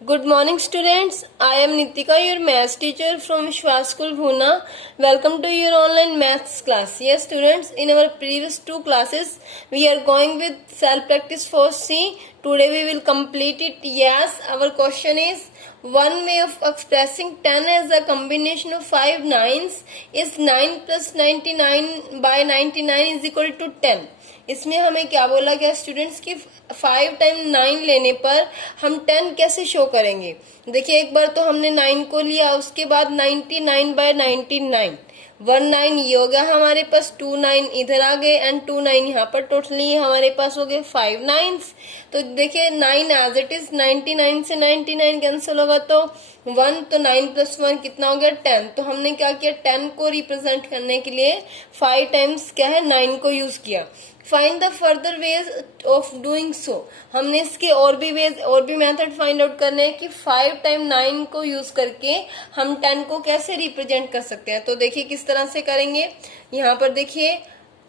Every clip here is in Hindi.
Good morning, students. I am Nitika, your maths teacher from Vishwas School, Bhuna. Welcome to your online maths class. Yes, students, in our previous two classes, we are going with self-practice for C. Today we will complete it. Yes, our question is, one way of expressing 10 as a combination of 5 nines is 9 plus 99 by 99 is equal to 10. इसमें हमें क्या बोला गया स्टूडेंट्स की 5 टाइम 9 लेने पर हम 10 कैसे शो करेंगे। देखिए, एक बार तो हमने 9 को लिया, उसके बाद 99 बाय 99 19 ये हो गया हमारे पास, 29 इधर आ गए एंड 29 यहाँ पर, टोटली हमारे पास हो गए 5 नाइन्स। तो देखिए 9 एज इट इज, 99 से 99 कैंसिल होगा तो 1, तो 9 प्लस 1 कितना हो गया 10। तो हमने क्या किया, 10 को रिप्रेजेंट करने के लिए 5 टाइम्स क्या है 9 को यूज किया। Find the further ways of doing so, हमने इसके और भी मेथड फाइंड आउट करने हैं कि 5 टाइम 9 को यूज करके हम 10 को कैसे रिप्रेजेंट कर सकते हैं। तो देखिए किस तरह से करेंगे। यहाँ पर देखिए,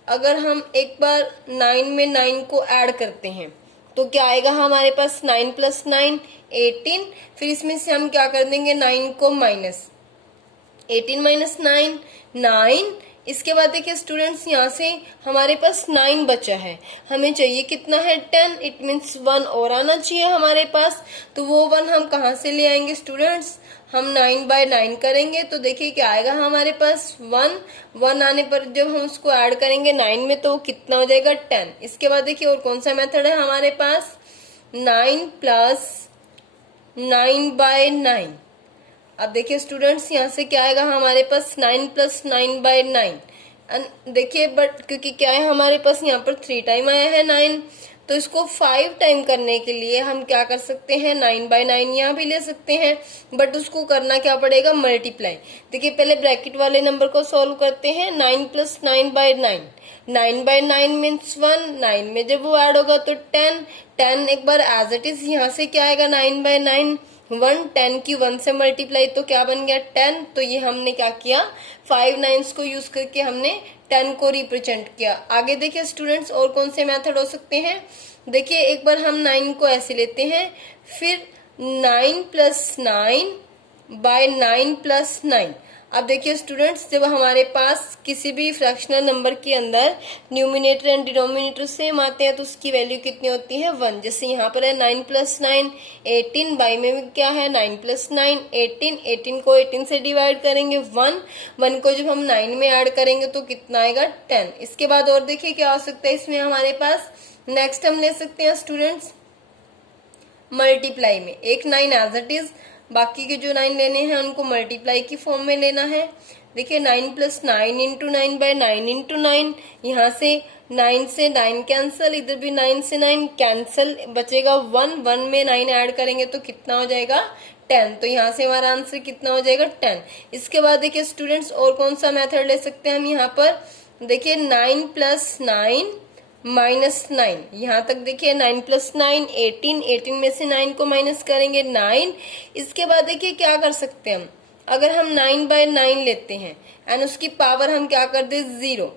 अगर हम एक बार 9 में 9 को ऐड करते हैं तो क्या आएगा हमारे पास, 9 प्लस 9 18। फिर इसमें से हम क्या कर देंगे, 9 को माइनस, 18 माइनस 9 9। इसके बाद देखिए स्टूडेंट्स, यहाँ से हमारे पास 9 बचा है, हमें चाहिए कितना है 10। इट मीन्स 1 और आना चाहिए हमारे पास। तो वो 1 हम कहाँ से ले आएंगे स्टूडेंट्स, हम 9 बाय 9 करेंगे तो देखिए क्या आएगा हमारे पास 1 आने पर जब हम उसको ऐड करेंगे 9 में तो कितना हो जाएगा 10। इसके बाद देखिए और कौन सा मेथड है हमारे पास, 9 प्लस 9 बाय 9। अब देखिए स्टूडेंट्स, यहाँ से क्या आएगा हमारे पास, 9 प्लस 9 बाय 9। देखिए बट क्योंकि क्या है हमारे पास यहाँ पर 3 टाइम आया है 9, तो इसको 5 टाइम करने के लिए हम क्या कर सकते हैं, 9 बाय 9 यहाँ भी ले सकते हैं, बट उसको करना क्या पड़ेगा, मल्टीप्लाई। देखिए पहले ब्रैकेट वाले नंबर को सॉल्व करते हैं। 9 प्लस 9 बाय 9, 9 बाय 9 मीन्स 1, 9 में जब वो ऐड होगा तो 10 एक बार एज इट इज, यहाँ से क्या आएगा 9 बाय 9 1, 10 की 1 से मल्टीप्लाई तो क्या बन गया 10। तो ये हमने क्या किया, 5 नाइन्स को यूज करके हमने 10 को रिप्रेजेंट किया। आगे देखिए स्टूडेंट्स और कौन से मेथड हो सकते हैं। देखिए एक बार हम 9 को ऐसे लेते हैं, फिर 9 प्लस 9 बाय 9 प्लस 9। अब देखिए स्टूडेंट्स, जब हमारे पास किसी भी फ्रैक्शनल नंबर के अंदर न्यूमिनेटर एंड डिनोमिनेटर सेम आते हैं तो उसकी वैल्यू कितनी होती है 1। जैसे यहाँ पर है 9 प्लस 9 18, बाई में भी क्या है 9 प्लस 9 18, 18 को 18 से डिवाइड करेंगे 1 को जब हम 9 में ऐड करेंगे तो कितना आएगा 10। इसके बाद और देखिए क्या हो सकता है इसमें हमारे पास, नेक्स्ट हम ले सकते हैं स्टूडेंट्स मल्टीप्लाई में, एक 9 एज इट इज, बाकी के जो 9 लेने हैं उनको मल्टीप्लाई की फॉर्म में लेना है। देखिए 9 प्लस 9 इंटू 9 बाय 9 इंटू 9, यहाँ से 9 से 9 कैंसिल, इधर भी 9 से 9 कैंसिल, बचेगा 1 में 9 ऐड करेंगे तो कितना हो जाएगा 10। तो यहाँ से हमारा आंसर कितना हो जाएगा 10। इसके बाद देखिए स्टूडेंट्स और कौन सा मेथड ले सकते हैं हम यहाँ पर। देखिए 9 प्लस 9 माइनस 9, यहाँ तक देखिए 9 प्लस 9 18 में से 9 को माइनस करेंगे 9। इसके बाद देखिए क्या कर सकते हैं हम, अगर हम 9 बाय 9 लेते हैं एंड उसकी पावर हम क्या कर दे 0,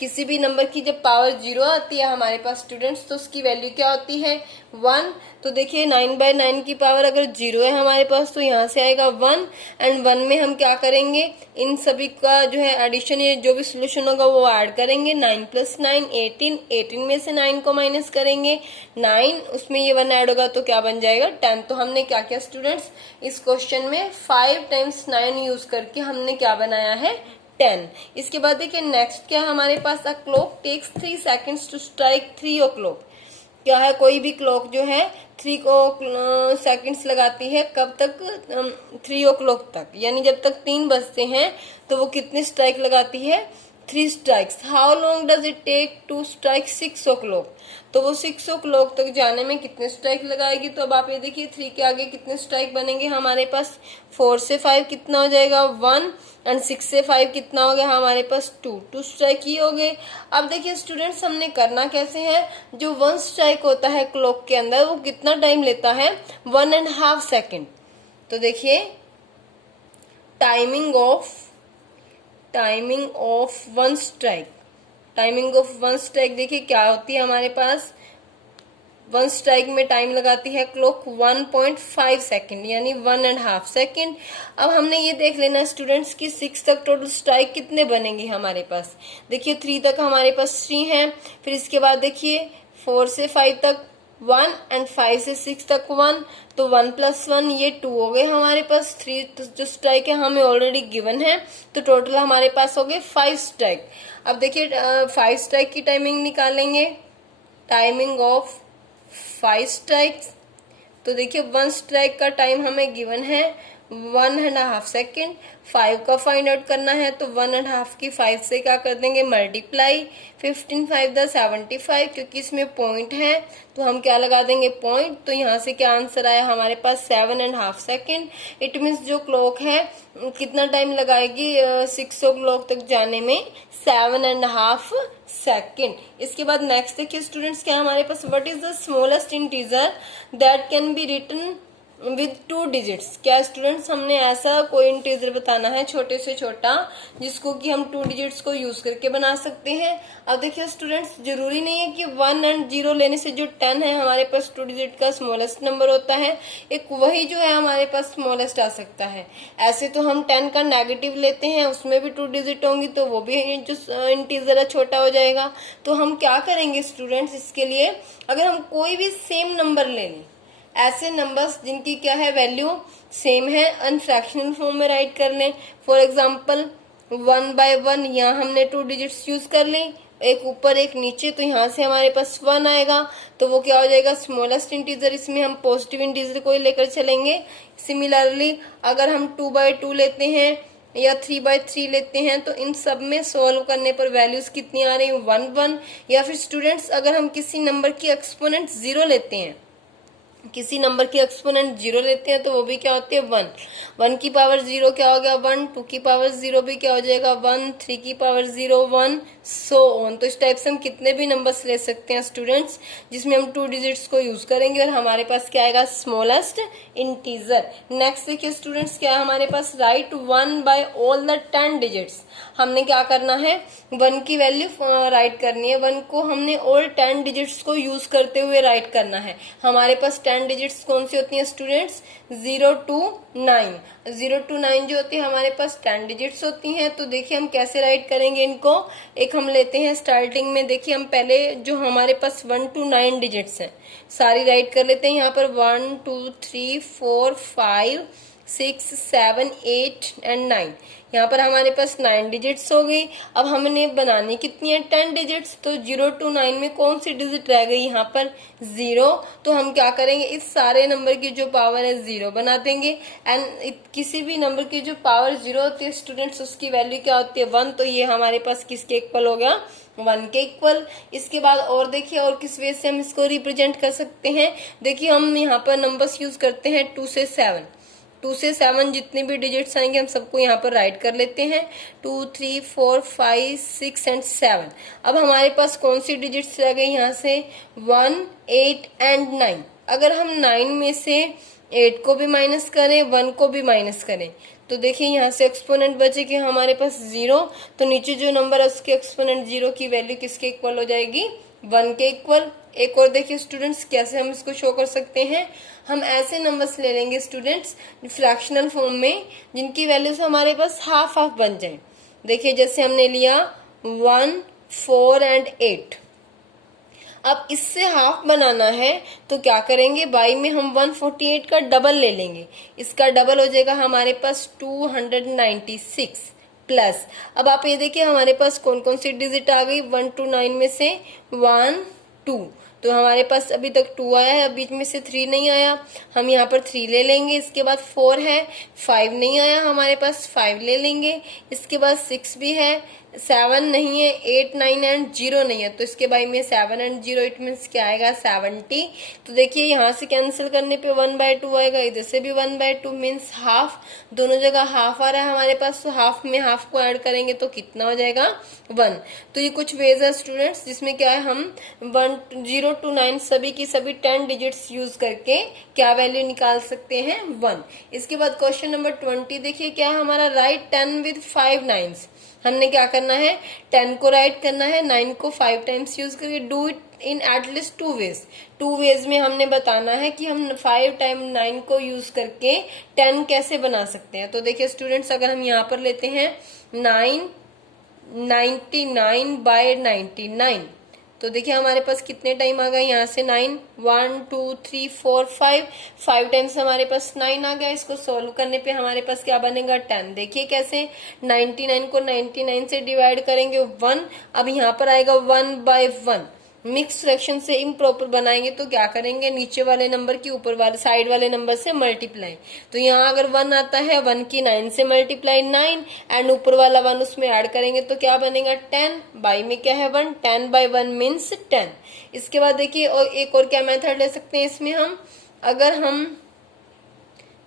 किसी भी नंबर की जब पावर 0 आती है हमारे पास स्टूडेंट्स तो उसकी वैल्यू क्या होती है 1। तो देखिए 9 बाय 9 की पावर अगर 0 है हमारे पास तो यहाँ से आएगा 1 एंड 1 में हम क्या करेंगे, इन सभी का जो है एडिशन, ये जो भी सोल्यूशन होगा वो ऐड करेंगे। 9 प्लस 9 18 में से 9 को माइनस करेंगे 9, उसमें ये 1 ऐड होगा तो क्या बन जाएगा 10। तो हमने क्या किया स्टूडेंट्स, इस क्वेश्चन में 5 टाइम्स 9 यूज करके हमने क्या बनाया है 10। इसके बाद देखिए नेक्स्ट क्या हमारे पास, a clock takes 3 seconds to strike 3 o'clock। क्या है, कोई भी क्लॉक जो है 3 सेकेंड्स लगाती है, कब तक 3 o'clock तक, यानी जब तक 3 बजते हैं तो वो कितनी स्ट्राइक लगाती है 3 strikes. How long does it take to strike 6 o'clock, तो वो 6 o'clock तक जाने में कितने स्ट्राइक लगाएगी। तो अब आप ये देखिए 3 के आगे कितने स्ट्राइक बनेंगे हमारे पास, 4 से 5 कितना हो जाएगा 1 एंड 6 से 5 कितना हो गया हमारे पास 2 स्ट्राइक ही हो गए। अब देखिए स्टूडेंट्स हमने करना कैसे है, जो 1 स्ट्राइक होता है क्लॉक के अंदर वो कितना टाइम लेता है 1.5 सेकेंड। तो देखिए timing of 1 strike, timing of 1 strike देखिए क्या होती है हमारे पास, वन स्ट्राइक में टाइम लगाती है क्लॉक 1.5 सेकेंड यानी 1.5 सेकेंड। अब हमने ये देख लेना स्टूडेंट्स कि 6 तक टोटल स्ट्राइक कितने बनेंगे हमारे पास। देखिए 3 तक हमारे पास 3 हैं, फिर इसके बाद देखिए 4 से 5 तक 1 एंड 5 से 6 तक 1, तो 1 + 1 ये 2 हो गए हमारे पास। 3 तो जो स्ट्राइक है हमें ऑलरेडी गिवन है, तो टोटल हमारे पास हो गए 5 स्ट्राइक। अब देखिए 5 स्ट्राइक की टाइमिंग निकालेंगे, टाइमिंग ऑफ 5 स्ट्राइक्स। तो देखिए 1 स्ट्राइक का टाइम हमें गिवन है 1.5 सेकेंड। 5 का फाइंड आउट करना है तो 1.5 की 5 से क्या कर देंगे मल्टीप्लाई, 15 5 × 75, क्योंकि इसमें पॉइंट है तो हम क्या लगा देंगे पॉइंट। तो यहाँ से क्या आंसर आया हमारे पास 7.5 सेकेंड। इट मीन्स जो क्लॉक है कितना टाइम लगाएगी 6 o'clock तक जाने में, 7.5 सेकेंड। इसके बाद नेक्स्ट देखिए स्टूडेंट्स क्या हमारे पास, what is the smallest integer that can be written with 2 digits. क्या स्टूडेंट्स हमने ऐसा कोई इंटीजर बताना है छोटे से छोटा जिसको कि हम 2 डिजिट्स को यूज करके बना सकते हैं। अब देखिए स्टूडेंट्स जरूरी नहीं है कि 1 और 0 लेने से जो 10 है हमारे पास 2 डिजिट का स्मॉलेस्ट नंबर होता है, एक वही जो है हमारे पास स्मॉलेस्ट आ सकता है। ऐसे तो हम 10 का नेगेटिव लेते हैं, उसमें भी 2 डिजिट होंगी तो वो भी जो इंटीजर है छोटा हो जाएगा। तो हम क्या करेंगे स्टूडेंट्स, इसके लिए अगर हम कोई भी सेम नंबर ले लें, ऐसे नंबर्स जिनकी क्या है वैल्यू सेम है, अनफ्रैक्शनल फॉर्म में राइट कर लें। फॉर एग्जांपल 1/1, यहाँ हमने 2 डिजिट्स यूज कर लें, एक ऊपर एक नीचे, तो यहाँ से हमारे पास 1 आएगा, तो वो क्या हो जाएगा स्मॉलेस्ट इंटीजर। इसमें हम पॉजिटिव इंटीजर को ही लेकर चलेंगे। सिमिलरली अगर हम 2/2 लेते हैं या 3/3 लेते हैं तो इन सब में सॉल्व करने पर वैल्यूज कितनी आ रही है 1 1। या फिर स्टूडेंट्स अगर हम किसी नंबर की एक्सपोनेंट 0 लेते हैं, किसी नंबर की एक्सपोनेंट 0 लेते हैं तो वो भी क्या होती है 1। 1 की पावर 0 क्या हो गया 1, 2 की पावर 0 भी क्या हो जाएगा 1, 3 की पावर 0 1, सो ऑन। तो इस टाइप से हम कितने भी नंबर्स ले सकते हैं स्टूडेंट्स जिसमें हम 2 डिजिट्स को यूज करेंगे और हमारे पास क्या आएगा स्मॉलेस्ट इंटीजर। नेक्स्ट देखिए स्टूडेंट्स क्या है हमारे पास, right 1 by all the 10 digits. हमने क्या करना है 1 की वैल्यू राइट करनी है, 1 को हमने ऑल 10 डिजिट्स को यूज करते हुए राइट करना है। हमारे पास 10 डिजिट्स कौन सी होती हैं स्टूडेंट्स 0 to 9। 0 to 9 जो होती है हमारे पास 10 डिजिट्स होती हैं। तो देखिए हम कैसे राइट करेंगे इनको, एक हम लेते हैं स्टार्टिंग में, देखिए हम पहले जो हमारे पास 1 to 9 डिजिट्स हैं सारी राइट कर लेते हैं। यहाँ पर 1 2 3 4 5 6 7 8 एंड 9, यहाँ पर हमारे पास 9 डिजिट्स हो गई। अब हमने बनानी कितनी है 10 डिजिट्स, तो 0 to 9 में कौन सी डिजिट रह गई यहाँ पर 0। तो हम क्या करेंगे इस सारे नंबर की जो पावर है 0 बना देंगे। एंड किसी भी नंबर की जो पावर 0 होती है स्टूडेंट्स उसकी वैल्यू क्या होती है 1, तो ये हमारे पास किसके इक्वल हो गया 1 के इक्वल। इसके बाद और देखिए और किस वे से हम इसको रिप्रेजेंट कर सकते हैं, देखिए हम यहाँ पर नंबर्स यूज करते हैं 2 से 7। 2 से 7 जितने भी डिजिट्स आएंगे हम सबको यहाँ पर राइट कर लेते हैं 2 3 4 5 6 एंड 7। अब हमारे पास कौन सी डिजिट्स रह गई यहाँ से 1 8 एंड 9। अगर हम 9 में से 8 को भी माइनस करें 1 को भी माइनस करें तो देखिए यहाँ से एक्सपोनेंट बचेगी हमारे पास 0, तो नीचे जो नंबर है उसके एक्सपोनेंट 0 की वैल्यू किसके इक्वल हो जाएगी 1 के इक्वल। एक और देखिए स्टूडेंट्स कैसे हम इसको शो कर सकते हैं, हम ऐसे नंबर्स ले लेंगे स्टूडेंट्स फ्रैक्शनल फॉर्म में जिनकी वैल्यूज हमारे पास हाफ हाफ बन जाए। देखिए जैसे हमने लिया 1 4 एंड 8। अब इससे हाफ बनाना है तो क्या करेंगे बाई में हम 148 का डबल ले लेंगे, इसका डबल हो जाएगा हमारे पास 296 प्लस। अब आप ये देखिए हमारे पास कौन कौन सी डिजिट आ गई 1 to 9 में से 1 2, तो हमारे पास अभी तक 2 आया है, बीच में से 3 नहीं आया, हम यहाँ पर 3 ले लेंगे। इसके बाद 4 है, 5 नहीं आया हमारे पास, 5 ले लेंगे। इसके बाद 6 भी है, 7 नहीं है, 8 9 एंड 0 नहीं है, तो इसके बाई में 7 एंड 0 इट मीन्स क्या आएगा 70। तो देखिए यहाँ से कैंसिल करने पे 1/2 आएगा, इधर से भी 1/2 मीन्स हाफ, दोनों जगह हाफ आ रहा है हमारे पास, तो हाफ में हाफ को ऐड करेंगे तो कितना हो जाएगा 1। तो ये कुछ वेज है स्टूडेंट्स जिसमें क्या है हम 0 to 9 सभी की सभी 10 डिजिट्स यूज करके क्या वैल्यू निकाल सकते हैं 1। इसके बाद क्वेश्चन नंबर 20 देखिए क्या है हमारा, राइट 10 with 5 9s। हमने क्या करना है 10 को राइट करना है, 9 को 5 टाइम्स यूज करके, do it in at least two ways में हमने बताना है कि हम 5 टाइम 9 को यूज करके 10 कैसे बना सकते हैं। तो देखिए स्टूडेंट्स, अगर हम यहाँ पर लेते हैं 99/99, तो देखिए हमारे पास कितने टाइम आ गए यहाँ से 9, 1 2 3 4 5 टाइम्स हमारे पास 9 आ गया। इसको सोल्व करने पे हमारे पास क्या बनेगा 10। देखिए कैसे 99 को 99 से डिवाइड करेंगे 1, अब यहाँ पर आएगा 1/1। मिक्स फ्रैक्शन से इम्प्रॉपर बनाएंगे तो क्या करेंगे, नीचे वाले नंबर की ऊपर वाले साइड वाले नंबर से मल्टीप्लाई। तो यहाँ अगर 1 आता है 1 की 9 से मल्टीप्लाई 9 एंड ऊपर वाला 1 उसमें ऐड करेंगे तो क्या बनेगा 10। बाई में क्या है 1, 10/1 मीन्स 10। इसके बाद देखिए और एक और क्या मेथड ले सकते हैं इसमें हम, अगर हम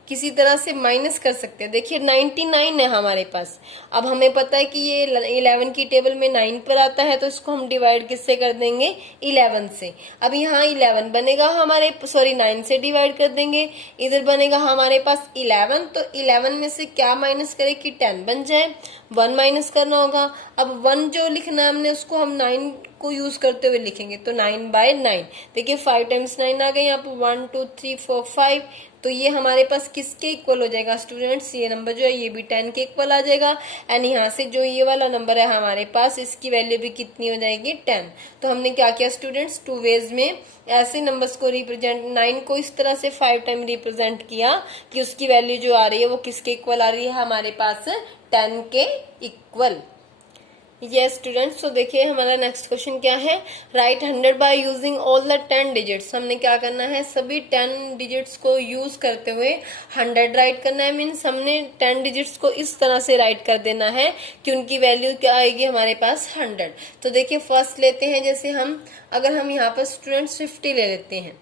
किसी तरह से माइनस कर सकते हैं। देखिए 99 है हमारे पास, अब हमें पता है कि ये 11 की टेबल में 9 पर आता है, तो इसको हम डिवाइड किससे कर देंगे 11 से। अब यहाँ 11 बनेगा हमारे, सॉरी 9 से डिवाइड कर देंगे, इधर बनेगा हमारे पास 11। तो 11 में से क्या माइनस करें कि 10 बन जाए, 1 माइनस करना होगा। अब 1 जो लिखना है हमने उसको हम 9 को यूज करते हुए लिखेंगे, तो 9/9। देखिए 5 टाइम्स 9 आ गए यहाँ पर 1 2 3 4 5। तो ये हमारे पास किसके इक्वल हो जाएगा स्टूडेंट्स, ये नंबर जो है ये भी 10 के इक्वल आ जाएगा। एंड यहाँ से जो ये वाला नंबर है हमारे पास, इसकी वैल्यू भी कितनी हो जाएगी 10। तो हमने क्या किया स्टूडेंट्स, टू वेज में ऐसे नंबर्स को रिप्रेजेंट, 9 को इस तरह से 5 टाइम रिप्रेजेंट किया कि उसकी वैल्यू जो आ रही है वो किसके इक्वल आ रही है हमारे पास 10 के इक्वल। यस स्टूडेंट्स, तो देखिए हमारा नेक्स्ट क्वेश्चन क्या है, right 100 by using all the 10 digits. हमने क्या करना है, सभी 10 डिजिट्स को यूज करते हुए 100 राइट करना है। मीन्स हमने 10 डिजिट्स को इस तरह से राइट कर देना है कि उनकी वैल्यू क्या आएगी हमारे पास 100। तो देखिए फर्स्ट लेते हैं, जैसे हम अगर हम यहाँ पर स्टूडेंट्स 50 ले लेते हैं।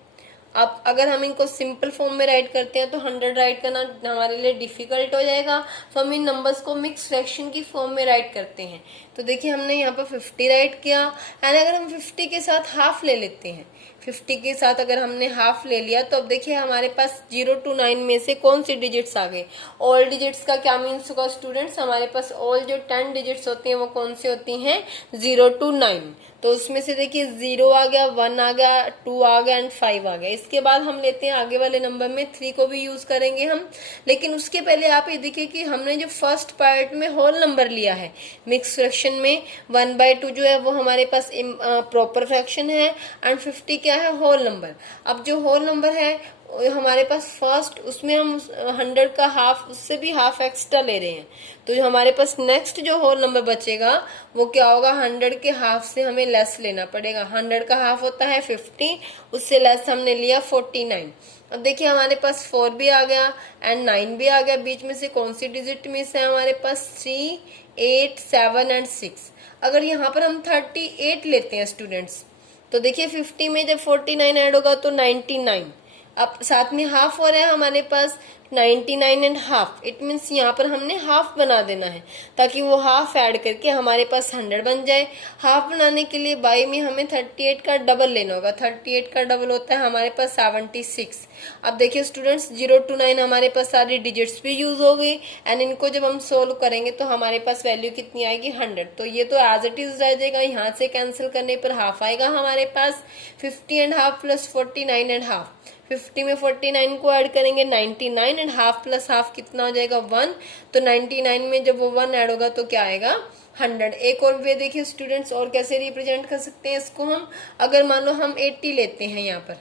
अब अगर हम इनको सिंपल फॉर्म में राइट करते हैं तो 100 राइट करना हमारे लिए डिफिकल्ट हो जाएगा, तो हम इन नंबर्स को मिक्स फ्रैक्शन की फॉर्म में राइट करते हैं। तो देखिए हमने यहाँ पर 50 राइट किया, एंड अगर हम 50 के साथ हाफ ले लेते हैं, 50 के साथ अगर हमने हाफ ले लिया, तो अब देखिए हमारे पास 0 to 9 में से कौन सी डिजिट्स आ गए, ऑल डिजिट्स का क्या मीन्स होगा स्टूडेंट्स, हमारे पास ऑल जो 10 डिजिट्स होती हैं वो कौन सी होती हैं 0 to 9। तो उसमें से देखिए 0 आ गया, 1 आ गया, 2 आ गया एंड 5 आ गया। इसके बाद हम लेते हैं आगे वाले नंबर में 3 को भी यूज करेंगे हम, लेकिन उसके पहले आप ये देखिए कि हमने जो फर्स्ट पार्ट में होल नंबर लिया है मिक्स फ्रैक्शन में, 1/2 जो है वो हमारे पास प्रॉपर फ्रैक्शन है एंड 50 क्या है होल नंबर। अब जो होल नंबर है हमारे पास फर्स्ट, उसमें हम 100 का हाफ, उससे भी हाफ एक्स्ट्रा ले रहे हैं, तो जो हमारे पास नेक्स्ट जो होल नंबर बचेगा वो क्या होगा, 100 के हाफ से हमें लेस लेना पड़ेगा। 100 का हाफ होता है 50, उससे लेस हमने लिया 49। अब देखिए हमारे पास 4 भी आ गया एंड 9 भी आ गया, बीच में से कौन सी डिजिट मिस है हमारे पास 3, 8, 7 एंड 6। अगर यहाँ पर हम 38 लेते हैं स्टूडेंट्स, तो देखिए 50 में जब 49 ऐड होगा तो 99, अब साथ में हाफ हो रहा है हमारे पास 99 एंड हाफ, इट मीन्स यहाँ पर हमने हाफ बना देना है ताकि वो हाफ ऐड करके हमारे पास 100 बन जाए। हाफ बनाने के लिए बाई में हमें 38 का डबल लेना होगा, 38 का डबल होता है हमारे पास 76। अब देखिए स्टूडेंट्स 0 to 9 हमारे पास सारी डिजिट्स भी यूज हो गई एंड इनको जब हम सोल्व करेंगे तो हमारे पास वैल्यू कितनी आएगी 100। तो ये तो एज इट इज रह जाएगा, यहाँ से कैंसिल करने पर हाफ आएगा हमारे पास 50 and half plus 49 and half. 50 में 49 को ऐड करेंगे 99 एंड हाफ प्लस हाफ कितना हो जाएगा 1। तो 99 में जब वो 1 ऐड होगा तो क्या आएगा 100। एक और वे देखिए स्टूडेंट्स, और कैसे रिप्रेजेंट कर सकते हैं इसको हम, अगर मान लो हम 80 लेते हैं, यहाँ पर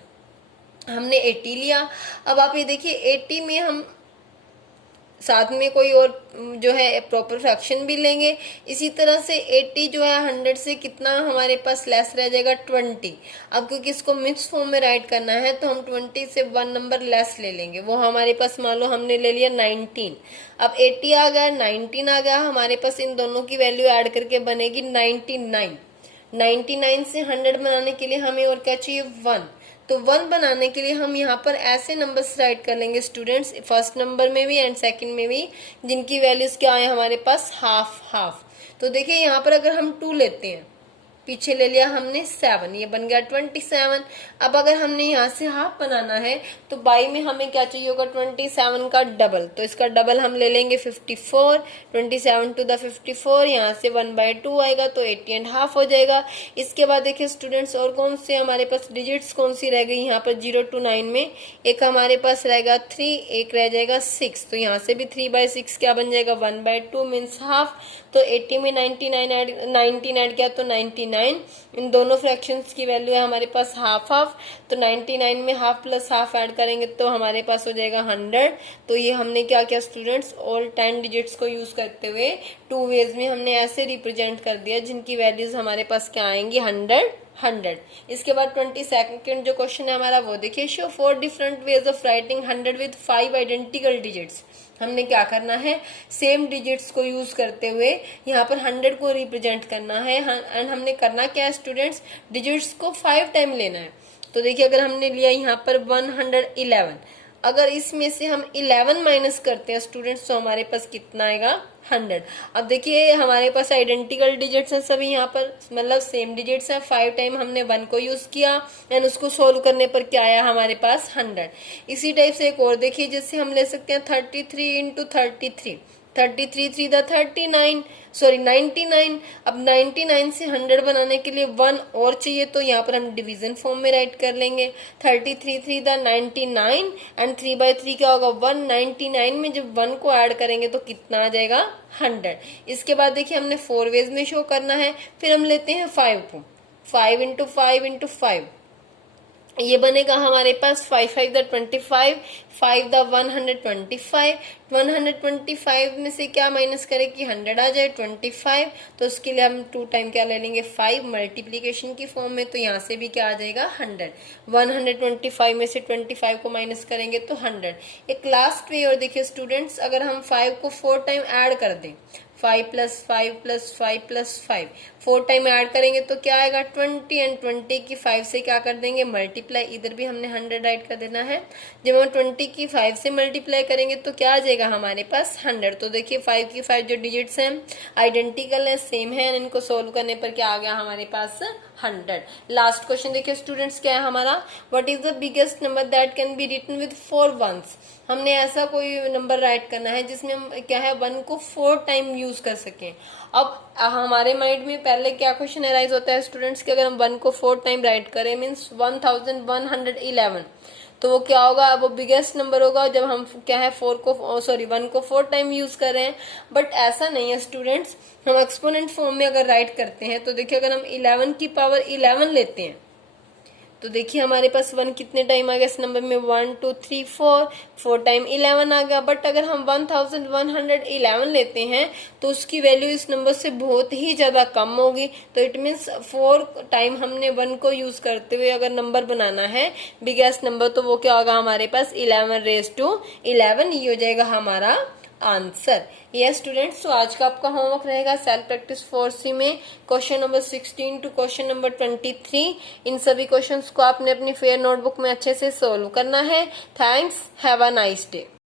हमने 80 लिया। अब आप ये देखिए 80 में हम साथ में कोई और जो है प्रॉपर फ्रैक्शन भी लेंगे, इसी तरह से 80 जो है 100 से कितना हमारे पास लेस रह जाएगा 20। अब क्योंकि इसको मिक्स फॉर्म में राइट करना है तो हम 20 से 1 नंबर लेस ले लेंगे, वो हमारे पास मान लो हमने ले लिया 19। अब 80 आ गया, 19 आ गया, हमारे पास इन दोनों की वैल्यू ऐड करके बनेगी 99। 99 से 100 बनाने के लिए हमें और क्या चाहिए 1। तो 1 बनाने के लिए हम यहाँ पर ऐसे नंबर्स राइट कर लेंगे स्टूडेंट्स, फर्स्ट नंबर में भी एंड सेकंड में भी, जिनकी वैल्यूज क्या आए हमारे पास हाफ हाफ। तो देखिए यहाँ पर अगर हम 2 लेते हैं पीछे ले लिया हमने 7, ये बन गया 27। अब अगर हमने यहाँ से हाफ बनाना है तो बाई में हमें क्या चाहिए होगा, 27 का डबल, तो इसका डबल हम ले लेंगे 54, 27 टू द 54, यहाँ से 1/2 आएगा तो 80½ हो जाएगा। इसके बाद देखिए स्टूडेंट्स और कौन से हमारे पास डिजिट्स कौन सी रह गई यहाँ पर 0 to 9 में, एक हमारे पास रहेगा 3, एक रह जाएगा 6, तो यहाँ से भी 3/6 क्या बन जाएगा 1/2 मीन्स हाफ। तो 80 में 19 ऐड किया तो 99, इन दोनों फ्रैक्शंस की वैल्यू है हमारे पास हाफ हाफ, तो 99 में हाफ प्लस हाफ ऐड करेंगे तो हमारे पास हो जाएगा 100। तो ये हमने क्या किया स्टूडेंट्स, ऑल 10 डिजिट्स को यूज करते हुए 2 वेज में हमने ऐसे रिप्रेजेंट कर दिया जिनकी वैल्यूज हमारे पास क्या आएंगी 100। इसके बाद 22nd जो क्वेश्चन है हमारा वो देखिए, show 4 different ways of writing 100 with 5 identical digits. हमने क्या करना है, सेम डिजिट्स को यूज करते हुए यहाँ पर 100 को रिप्रेजेंट करना है। एंड हमने करना क्या है स्टूडेंट्स, डिजिट्स को 5 टाइम लेना है। तो देखिए अगर हमने लिया यहाँ पर 111, अगर इसमें से हम 11 माइनस करते हैं स्टूडेंट्स तो हमारे पास कितना आएगा 100। अब देखिए हमारे पास आइडेंटिकल डिजिट्स हैं सभी, यहाँ पर मतलब सेम डिजिट्स हैं, 5 टाइम हमने 1 को यूज किया एंड उसको सोल्व करने पर क्या आया हमारे पास 100। इसी टाइप से एक और देखिए, जिससे हम ले सकते हैं 33 इंटू 33, 33 3 द 99। अब 99 से 100 बनाने के लिए 1 और चाहिए, तो यहाँ पर हम डिवीजन फॉर्म में राइट कर लेंगे 33 3 द 99 एंड 3/3 क्या होगा 199 में जब 1 को ऐड करेंगे तो कितना आ जाएगा 100। इसके बाद देखिए हमने 4 वेज में शो करना है, फिर हम लेते हैं 5 को, 5 इंटू 5 इंटू 5, ये बनेगा हमारे पास 5 5 द 25, 5 द 125, 125 में से क्या माइनस करें कि 100 आ जाए 25, तो उसके लिए हम 2 टाइम क्या ले लेंगे 5 मल्टीप्लीकेशन की फॉर्म में, तो यहाँ से भी क्या आ जाएगा 100। 125 में से 25 को माइनस करेंगे तो 100। एक लास्ट वे और देखिए स्टूडेंट्स, अगर हम 5 को 4 टाइम ऐड कर दें, 5 + 5 + 5 + 5, 4 टाइम ऐड करेंगे तो क्या आएगा 20 एंड 20 की 5 से क्या कर देंगे मल्टीप्लाई, इधर भी हमने 100 ऐड कर देना है। जब हम 20 की 5 से मल्टीप्लाई करेंगे तो क्या आ जाएगा हमारे पास 100। तो देखिए 5 की 5 जो डिजिट्स हैं आइडेंटिकल है, सेम है, इनको सोल्व करने पर क्या आ गया हमारे पास 100। लास्ट क्वेश्चन देखिए स्टूडेंट्स क्या है हमारा, what is the biggest number that can be written with 4 ones. हमने ऐसा कोई नंबर राइट करना है जिसमें हम क्या है 1 को 4 टाइम यूज कर सकें। अब हमारे माइंड में पहले क्या क्वेश्चन अराइज होता है स्टूडेंट्स कि अगर हम 1 को 4 टाइम राइट करें मीन्स 1111, तो वो क्या होगा, वो बिगेस्ट नंबर होगा जब हम क्या है 1 को 4 टाइम यूज कर रहे हैं। बट ऐसा नहीं है स्टूडेंट्स, हम एक्सपोनेंट फॉर्म में अगर राइट करते हैं तो देखिए अगर हम 11 की पावर 11 लेते हैं तो देखिए हमारे पास 1 कितने टाइम आ गया इस नंबर में 1 2 3 4 टाइम 11 आ गया। बट अगर हम 1111 लेते हैं तो उसकी वैल्यू इस नंबर से बहुत ही ज्यादा कम होगी। तो इट मीन्स 4 टाइम हमने 1 को यूज करते हुए अगर नंबर बनाना है बिगेस्ट नंबर, तो वो क्या होगा हमारे पास 11⁻11, ये हो जाएगा हमारा आंसर। यस स्टूडेंट्स, तो आज का आपका होमवर्क रहेगा सेल्फ प्रैक्टिस 4C में question number 16 to question number 23। इन सभी क्वेश्चंस को आपने अपनी फेयर नोटबुक में अच्छे से सोल्व करना है। Thanks, have a nice day.